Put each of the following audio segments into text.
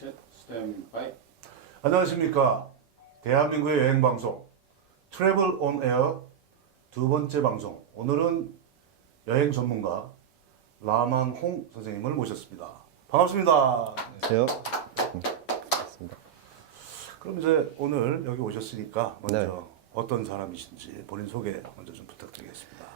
셋, 스탠 바이. 안녕하십니까. 대한민국의 여행방송 트래블 온 에어 두 번째 방송. 오늘은 여행 전문가 라만홍 선생님을 모셨습니다. 반갑습니다. 안녕하세요. 반갑습니다. 그럼 이제 오늘 여기 오셨으니까 먼저 네. 어떤 사람이신지 본인 소개 먼저 좀 부탁드리겠습니다.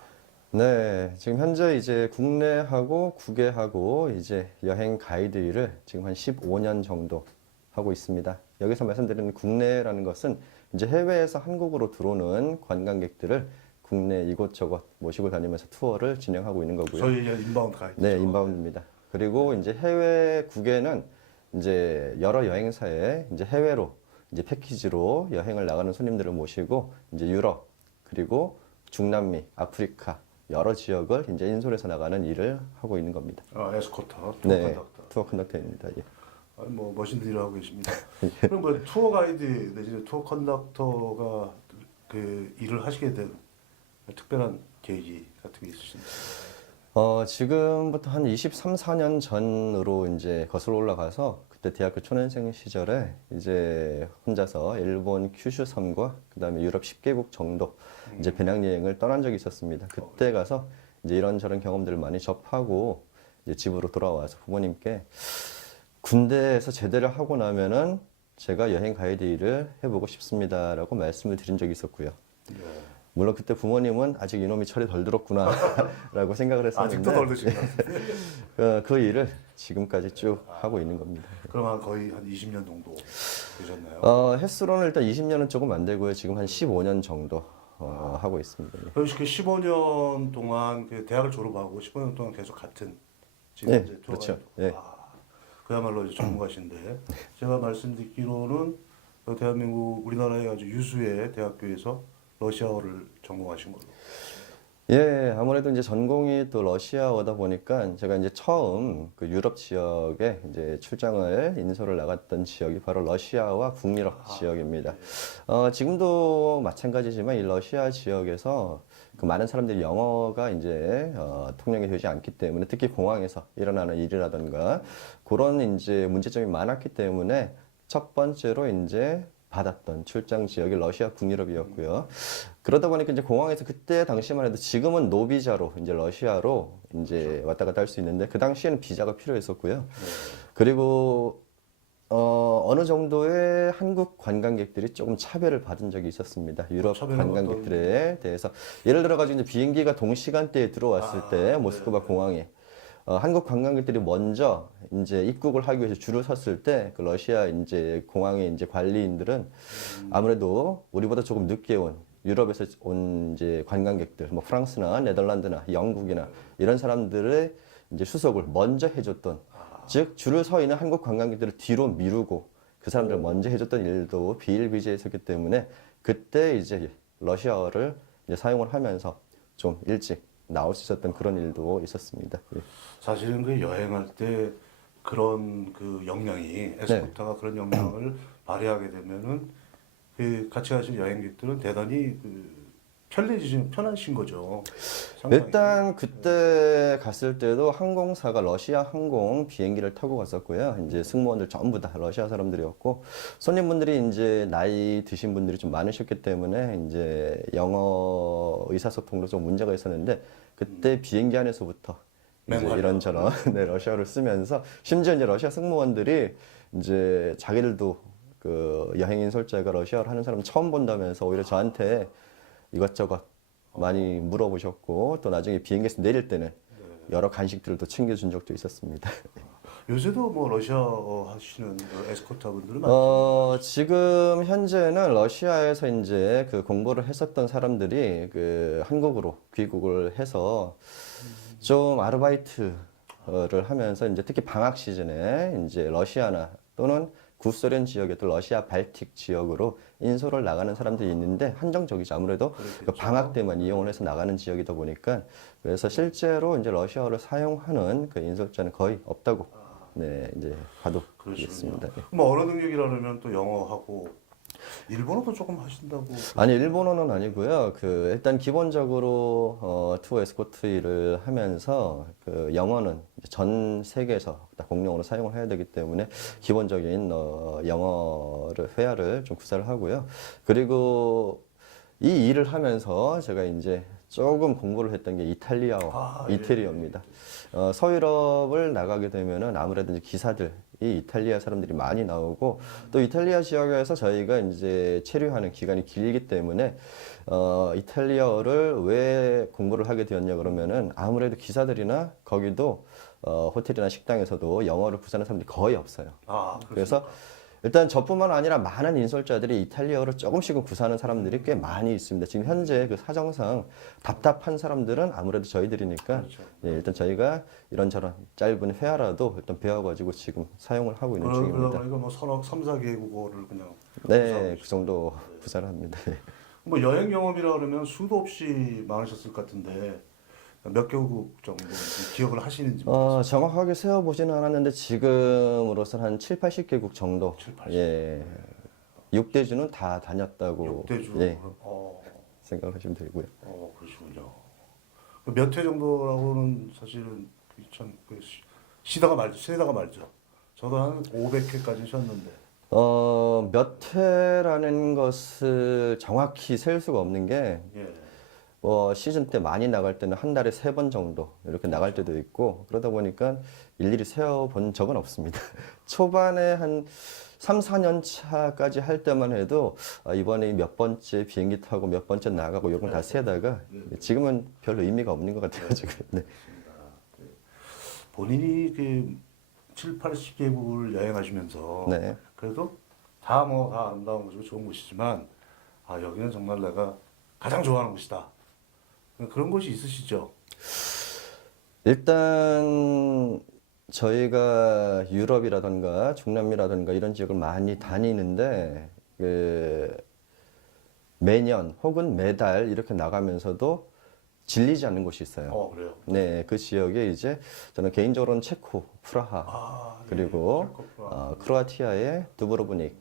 네, 지금 현재 이제 국내하고 국외하고 이제 여행 가이드 일을 지금 한 15년 정도 하고 있습니다. 여기서 말씀드리는 국내라는 것은 이제 해외에서 한국으로 들어오는 관광객들을 국내 이곳저곳 모시고 다니면서 투어를 진행하고 있는 거고요. 저희 이제 인바운드 가이드. 네, 인바운드입니다. 그리고 이제 해외 국외는 이제 여러 여행사에 이제 해외로 이제 패키지로 여행을 나가는 손님들을 모시고 이제 유럽 그리고 중남미, 아프리카 여러 지역을 이제 인솔해서 나가는 일을 하고 있는 겁니다. 에스코터, 투어 네, 컨덕터. 투어 컨덕터입니다. 예. 뭐 멋있는 일을 하고 계십니다. 그럼 뭐 투어 가이드 내지 투어 컨덕터가 그 일을 하시게 된 특별한 계기 같은 게 있으신가요? 지금부터 한 23, 4년 전으로 이제 거슬러 올라가서 그때 대학교 초년생 시절에 이제 혼자서 일본 큐슈 섬과 그다음에 유럽 10개국 정도 이제 배낭여행을 떠난 적이 있었습니다. 그때 가서 이제 이런저런 경험들을 많이 접하고 이제 집으로 돌아와서 부모님께 군대에서 제대를 하고 나면은 제가 여행 가이드 일을 해보고 싶습니다라고 말씀을 드린 적이 있었고요. 네. 물론 그때 부모님은 아직 이놈이 철이 덜 들었구나 라고 생각을 했었는데 아직도 덜 드신 것 같아요. 그 일을 지금까지 쭉 하고 있는 겁니다. 그럼 거의 한 20년 정도 되셨나요? 횟수로는 일단 20년은 조금 안 되고요. 지금 한 15년 정도 하고 있습니다. 예. 그럼 그 15년 동안 그 대학을 졸업하고 15년 동안 계속 같은 지금 네, 이제 투어 그렇죠. 가이드. 네. 그야말로 이제 전문가신데 제가 말씀 듣기로는 그 대한민국 우리나라의 아주 유수의 대학교에서 러시아어를 전공하신 걸로. 예, 아무래도 이제 전공이 또 러시아어다 보니까 제가 이제 처음 그 유럽 지역에 이제 출장을 인솔을 나갔던 지역이 바로 러시아와 북유럽 지역입니다. 지금도 마찬가지지만 이 러시아 지역에서 그 많은 사람들이 영어가 이제 통용이 되지 않기 때문에 특히 공항에서 일어나는 일이라든가 그런 이제 문제점이 많았기 때문에 첫 번째로 이제 받았던 출장 지역이 러시아 북유럽이었고요. 그러다 보니까 이제 공항에서 그때 당시만 해도 지금은 노비자로 이제 러시아로 이제 왔다 갔다 할 수 있는데 그 당시에는 비자가 필요했었고요. 그리고 어느 정도의 한국 관광객들이 조금 차별을 받은 적이 있었습니다. 유럽 차별은 관광객들에 대해서 예를 들어 가지고 이제 비행기가 동시간대에 들어왔을 때 모스크바 공항에 한국 관광객들이 먼저 이제 입국을 하기 위해서 줄을 섰을 때 그 러시아 이제 공항의 이제 관리인들은 아무래도 우리보다 조금 늦게 온 유럽에서 온 이제 관광객들, 뭐 프랑스나 네덜란드나 영국이나 이런 사람들의 이제 수속을 먼저 해줬던, 즉 줄을 서 있는 한국 관광객들을 뒤로 미루고 그 사람들을 먼저 해줬던 일도 비일비재에 있었기 때문에 그때 이제 러시아어를 이제 사용을 하면서 좀 일찍 나올 수 있었던 그런 일도 있었습니다. 예. 사실은 그 여행할 때 그런 그 역량이 에스코타가 그런 역량을 발휘하게 되면은 그 같이 가신 여행객들은 대단히 그 편하신 거죠. 상당히. 일단 그때 갔을 때도 항공사가 러시아 항공 비행기를 타고 갔었고요. 이제 승무원들 전부 다 러시아 사람들이었고 손님분들이 이제 나이 드신 분들이 좀 많으셨기 때문에 이제 영어 의사소통도 좀 문제가 있었는데 그때 비행기 안에서부터 이제 맹활약. 이런저런 네, 러시아어를 쓰면서 심지어 이제 러시아 승무원들이 이제 자기들도 그 여행인 솔자가 러시아어를 하는 사람 처음 본다면서 오히려 저한테 이것저것 많이 물어보셨고 또 나중에 비행기에서 내릴 때는 여러 간식들도 챙겨준 적도 있었습니다. 요새도 뭐 러시아어 하시는 그 에스코타 분들은 많죠. 지금 현재는 러시아에서 이제 그 공부를 했었던 사람들이 그 한국으로 귀국을 해서 좀 아르바이트를 하면서 이제 특히 방학 시즌에 이제 러시아나 또는 구소련 지역에 또 러시아 발틱 지역으로 인솔을 나가는 사람들이 있는데 한정적이죠. 아무래도 그 방학 때만 이용을 해서 나가는 지역이다 보니까 그래서 실제로 이제 러시아어를 사용하는 그 인솔자는 거의 없다고 네 이제 봐도 그러시군요. 되겠습니다. 예. 뭐 언어 능력이라면 또 영어하고 일본어도 조금 하신다고. 아니, 일본어는 아니고요. 일단 기본적으로 투어 에스코트 일을 하면서 영어는 이제 전 세계에서 다 공용어로 사용을 해야 되기 때문에 기본적인 영어를 회화를 좀 구사를 하고요. 그리고 이 일을 하면서 제가 이제 조금 공부를 했던 게 이탈리아어, 예. 이태리어입니다. 서유럽을 나가게 되면은 아무래도 이제 기사들이 이탈리아 사람들이 많이 나오고 또 이탈리아 지역에서 저희가 이제 체류하는 기간이 길기 때문에 이탈리아어를 왜 공부를 하게 되었냐 그러면은 아무래도 기사들이나 거기도 호텔이나 식당에서도 영어를 구사하는 사람들이 거의 없어요. 그래서 일단 저뿐만 아니라 많은 인솔자들이 이탈리아어를 조금씩은 구사하는 사람들이 꽤 많이 있습니다. 지금 현재 그 사정상 답답한 사람들은 아무래도 저희들이니까 그렇죠. 예, 일단 저희가 이런저런 짧은 회화라도 일단 배워가지고 지금 사용을 하고 있는 중입니다. 그러니까 뭐 서너 3, 4개국어를 그냥 네, 구사하고 그 정도 구사를 합니다. 예. 뭐 여행 경험이라 그러면 수도 없이 많으셨을 것 같은데 몇 개국 정도 기억을 하시는지 정확하게 세어보지는 않았는데 지금으로서는 한 7, 80개국 정도 7, 80. 예, 6대주는 다 다녔다고 6대주. 예, 생각하시면 되고요. 그러시군요. 몇 회 정도라고는 사실은 참 시다가 말죠. 세다가 말죠. 저도 한 500회까지 쉬었는데. 몇 회라는 것을 정확히 셀 수가 없는 게, 예. 시즌 때 많이 나갈 때는 한 달에 3번 정도 이렇게 나갈 때도 있고, 그러다 보니까 일일이 세어본 적은 없습니다. 초반에 한 3, 4년 차까지 할 때만 해도 이번에 몇 번째 비행기 타고 몇 번째 나가고 이런 걸 다 세다가 지금은 별로 의미가 없는 것 같아요, 지금. 네. 본인이 그 7, 80개국을 여행하시면서 네. 그래도 다 아름다운 곳이고 좋은 곳이지만 여기는 정말 내가 가장 좋아하는 곳이다. 그런 곳이 있으시죠? 일단 저희가 유럽이라든가 중남미라든가 이런 지역을 많이 다니는데 매년 혹은 매달 이렇게 나가면서도 질리지 않는 곳이 있어요. 그래요. 네, 그 지역에 이제 저는 개인적으로는 체코, 프라하 그리고 크로아티아의 두브로브닉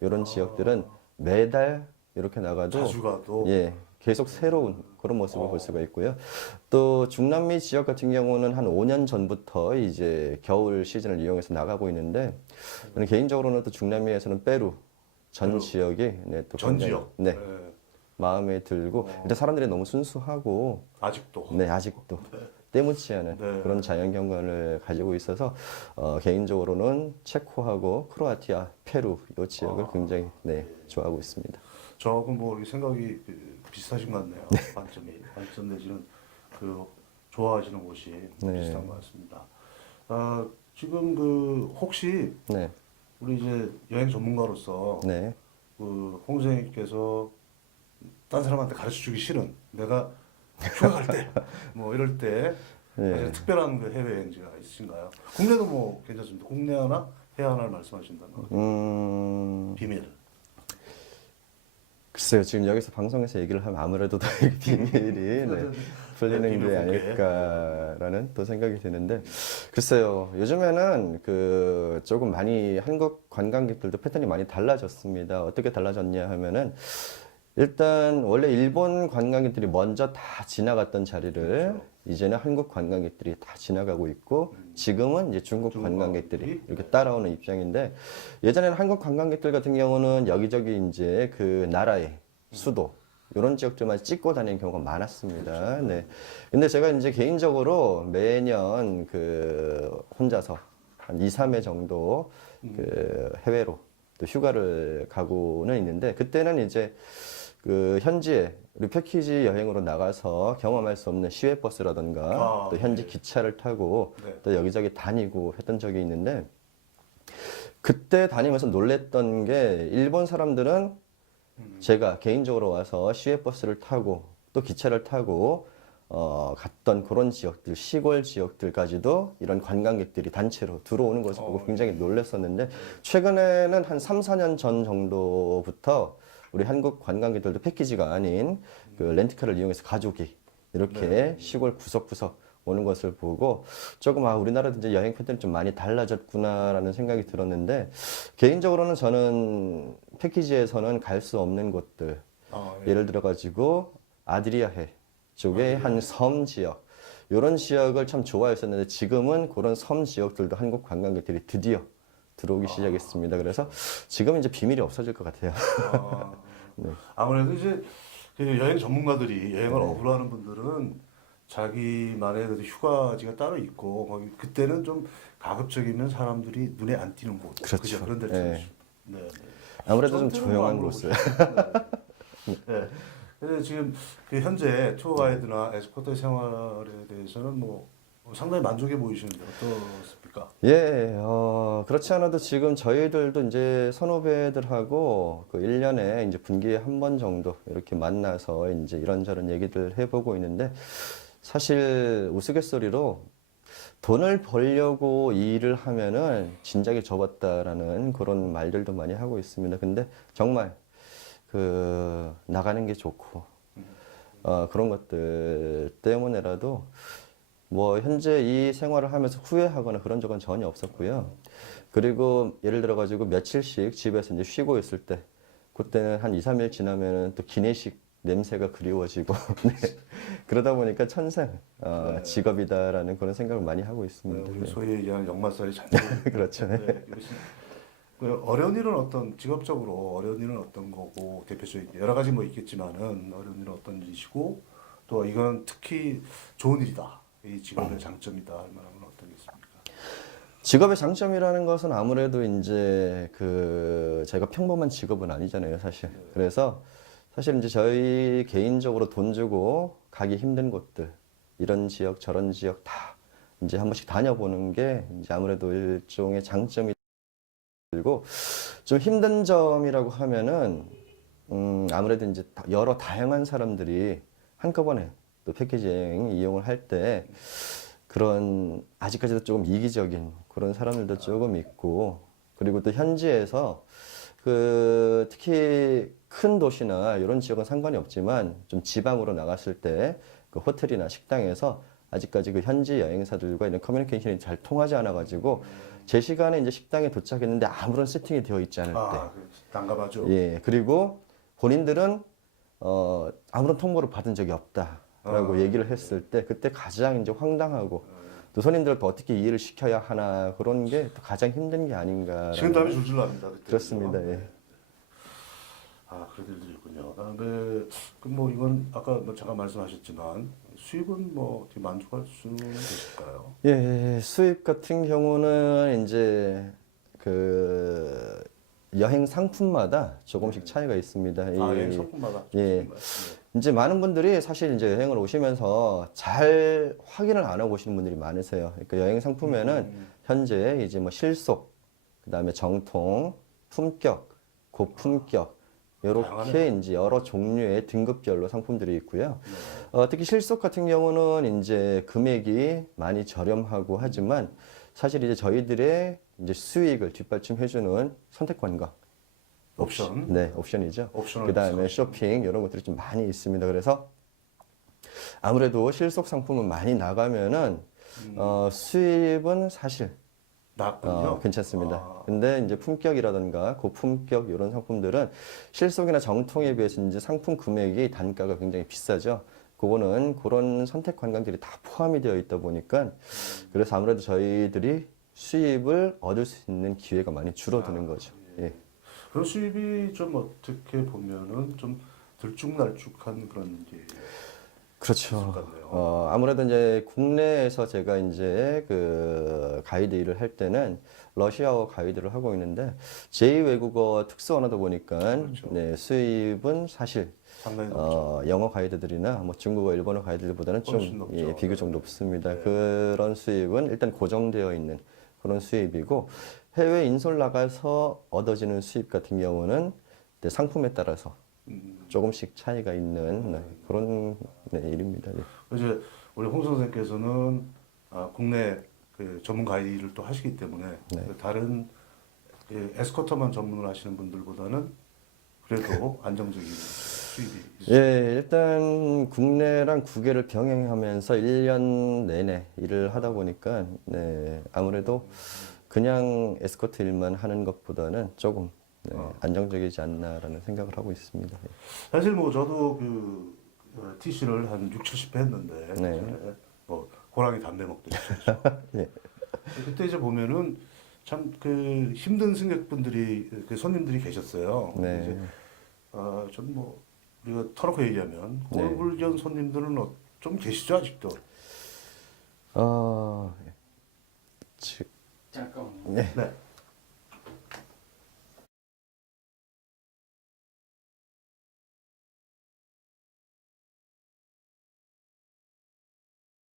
이런 지역들은 매달 이렇게 나가도 자주 가도 예, 계속 새로운 그런 모습을 볼 수가 있고요. 또 중남미 지역 같은 경우는 한 5년 전부터 이제 겨울 시즌을 이용해서 나가고 있는데 저는 개인적으로는 또 중남미에서는 페루 전 지역이 네, 또 전 굉장히, 지역. 네, 마음에 들고 일단 사람들이 너무 순수하고 아직도. 네, 아직도 때묻지 않은 네. 그런 자연 경관을 가지고 있어서 개인적으로는 체코하고 크로아티아, 페루 이 지역을 굉장히 네, 좋아하고 있습니다. 저하고 뭐 이렇게 생각이 비슷하신 것 같네요. 관점 내지는 좋아하시는 곳이 네. 비슷한 것 같습니다. 지금 혹시 네, 우리 이제 여행 전문가로서 네, 홍 선생님께서 딴 사람한테 가르쳐 주기 싫은 내가 휴가 갈 때 뭐 이럴 때 네. 가장 특별한 해외 여행지가 있으신가요? 국내도 뭐 괜찮습니다. 국내 하나, 해외 하나를 말씀하신다면 비밀. 글쎄요, 지금 여기서 방송에서 얘기를 하면 아무래도 더 비밀이 네, 풀리는 비밀 게 공개. 아닐까라는 또 생각이 드는데, 글쎄요, 요즘에는 조금 많이 한국 관광객들도 패턴이 많이 달라졌습니다. 어떻게 달라졌냐 하면은, 일단 원래 일본 관광객들이 먼저 다 지나갔던 자리를 그렇죠. 이제는 한국 관광객들이 다 지나가고 있고 지금은 이제 중국 관광객들이 관광객들이? 이렇게 따라오는 입장인데 예전에는 한국 관광객들 같은 경우는 여기저기 이제 그 나라의 수도 이런 지역들만 찍고 다니는 경우가 많았습니다. 네. 근데 제가 이제 개인적으로 매년 혼자서 한 2, 3회 정도 해외로 또 휴가를 가고는 있는데 그때는 이제 현지에 우리 패키지 여행으로 나가서 경험할 수 없는 시외버스라든가 또 현지 기차를 타고 네. 또 여기저기 다니고 했던 적이 있는데 그때 다니면서 놀랬던 게 일본 사람들은 제가 개인적으로 와서 시외버스를 타고 또 기차를 타고 갔던 그런 지역들, 시골 지역들까지도 이런 관광객들이 단체로 들어오는 것을 보고 굉장히 놀랐었는데 최근에는 한 3, 4년 전 정도부터 우리 한국 관광객들도 패키지가 아닌 렌트카를 이용해서 가족이 이렇게 시골 구석구석 오는 것을 보고 조금 우리나라도 이제 여행 패턴이 좀 많이 달라졌구나라는 생각이 들었는데 개인적으로는 저는 패키지에서는 갈 수 없는 곳들 예. 예를 들어 가지고 아드리아해 쪽의 한 섬 지역 이런 지역을 참 좋아했었는데 지금은 그런 섬 지역들도 한국 관광객들이 드디어 들어오기 시작했습니다. 그래서 지금 이제 비밀이 없어질 것 같아요. 아, 네. 아무래도 이제 그 여행 전문가들이 여행을 네. 어부로 하는 분들은 자기만의 그 휴가지가 따로 있고 거기 그때는 좀 가급적이면 사람들이 눈에 안 띄는 곳, 그렇죠. 그죠? 그런 데를 네. 찾으시고. 네, 네. 아무래도 좀 저한테는 조용한 안 곳을. 물어보시죠. 네. 네. 그래서 지금 그 현재 투어 가이드나 에스코트의 생활에 대해서는 뭐 상당히 만족해 보이시는데 어떻습니까? 예, 그렇지 않아도 지금 저희들도 이제 선후배들하고 그 1년에 이제 분기에 한 번 정도 이렇게 만나서 이제 이런저런 얘기들 해보고 있는데 사실 우스갯소리로 돈을 벌려고 일을 하면은 진작에 접었다라는 그런 말들도 많이 하고 있습니다. 근데 정말 그 나가는 게 좋고 그런 것들 때문에라도 뭐 현재 이 생활을 하면서 후회하거나 그런 적은 전혀 없었고요. 그리고 예를 들어 가지고 며칠씩 집에서 이제 쉬고 있을 때 그때는 한 2, 3일 지나면은 또 기내식 냄새가 그리워지고 네. 그러다 보니까 천생 직업이다라는 그런 생각을 많이 하고 네, 있습니다. 우리 네. 소위 얘기하는 역마살이 잘 되고 그렇죠. 네. 네, 그 어려운 일은 어떤 직업적으로 어려운 일은 어떤 거고 대표적인 여러 가지 뭐 있겠지만은 어려운 일은 어떤 일이시고 또 이건 특히 좋은 일이다 이 직업의 장점이다 할 만한 건 어떤 게 있습니까? 직업의 장점이라는 것은 아무래도 이제 그 제가 평범한 직업은 아니잖아요, 사실. 그래서 사실 이제 저희 개인적으로 돈 주고 가기 힘든 곳들, 이런 지역, 저런 지역 다 이제 한 번씩 다녀보는 게 이제 아무래도 일종의 장점이 들고 좀 힘든 점이라고 하면은 아무래도 이제 여러 다양한 사람들이 한꺼번에 또 패키지 여행 이용을 할 때 그런 아직까지도 조금 이기적인 그런 사람들도 조금 있고 그리고 또 현지에서 그 특히 큰 도시나 이런 지역은 상관이 없지만 좀 지방으로 나갔을 때 그 호텔이나 식당에서 아직까지 그 현지 여행사들과 이런 커뮤니케이션이 잘 통하지 않아 가지고 제 시간에 이제 식당에 도착했는데 아무런 세팅이 되어 있지 않을 때 난감하죠. 예, 그리고 본인들은 아무런 통보를 받은 적이 없다라고 얘기를 했을 때 그때 가장 이제 황당하고 또 손님들을 또 어떻게 이해를 시켜야 하나 그런 게 또 가장 힘든 게 아닌가. 식은땀이 줄줄 납니다. 그때. 그렇습니다. 예. 그런 일들이 있군요. 그다음에 그뭐 이건 아까 뭐 잠깐 말씀하셨지만 수입은 뭐 어떻게 만족할 수는 있을까요? 예, 수입 같은 경우는 이제 그 여행 상품마다 조금씩 차이가 있습니다. 여행 상품마다 예. 이제 많은 분들이 사실 이제 여행을 오시면서 잘 확인을 안 하고 오시는 분들이 많으세요. 그러니까 여행 상품에는 현재 이제 뭐 실속, 그다음에 정통, 품격, 고품격 이렇게 다양하네요. 이제 여러 종류의 등급별로 상품들이 있고요. 특히 실속 같은 경우는 이제 금액이 많이 저렴하고 하지만 사실 이제 저희들의 이제 수익을 뒷받침해주는 선택 관광 옵션. 네, 옵션이죠. 옵셔널 그 다음에 디스카운트. 쇼핑 이런 것들이 좀 많이 있습니다. 그래서 아무래도 실속 상품은 많이 나가면은 수입은 사실 낮군요. 괜찮습니다. 근데 이제 품격이라든가 고품격 이런 상품들은 실속이나 정통에 비해서 이제 상품 금액이 단가가 굉장히 비싸죠. 그거는 그런 선택 관광들이 다 포함이 되어 있다 보니까 그래서 아무래도 저희들이 수입을 얻을 수 있는 기회가 많이 줄어드는 거죠. 예. 그런 수입이 좀 어떻게 보면은 좀 들쭉날쭉한 그런 게 그렇죠. 있을 것 같네요. 아무래도 이제 국내에서 제가 이제 그 가이드 일을 할 때는 러시아어 가이드를 하고 있는데 제2외국어 특수 언어다 보니까 그렇죠. 네, 수입은 사실 상당히 높죠. 영어 가이드들이나 뭐 중국어, 일본어 가이드들보다는 훨씬 좀 높죠. 예, 비교적 높습니다. 네. 그런 수입은 일단 고정되어 있는 그런 수입이고 해외 인솔 나가서 얻어지는 수입 같은 경우는 네, 상품에 따라서 조금씩 차이가 있는 네, 그런 네, 일입니다. 예. 이제 우리 홍 선생께서는 국내 그 전문 가이드를 또 하시기 때문에 네. 그 다른 그 에스코터만 전문을 하시는 분들보다는 그래도 안정적인 수입이 있을 예, 일단 국내랑 국외를 병행하면서 1년 내내 일을 하다 보니까 네, 아무래도 그냥 에스코트 일만 하는 것보다는 조금 네, 안정적이지 않나라는 생각을 하고 있습니다. 사실 뭐 저도 TC를 한 6, 70회 했는데 네. 이제 뭐 호랑이 담배 먹듯이 예. 그때 이제 보면은 참 그 힘든 승객분들이 그 손님들이 계셨어요. 네. 이제 전뭐 우리가 터놓고 얘기하면 네. 꼴불견 손님들은 좀 계시죠 아직도. 어, 지- 잠깐만요. 네. 네.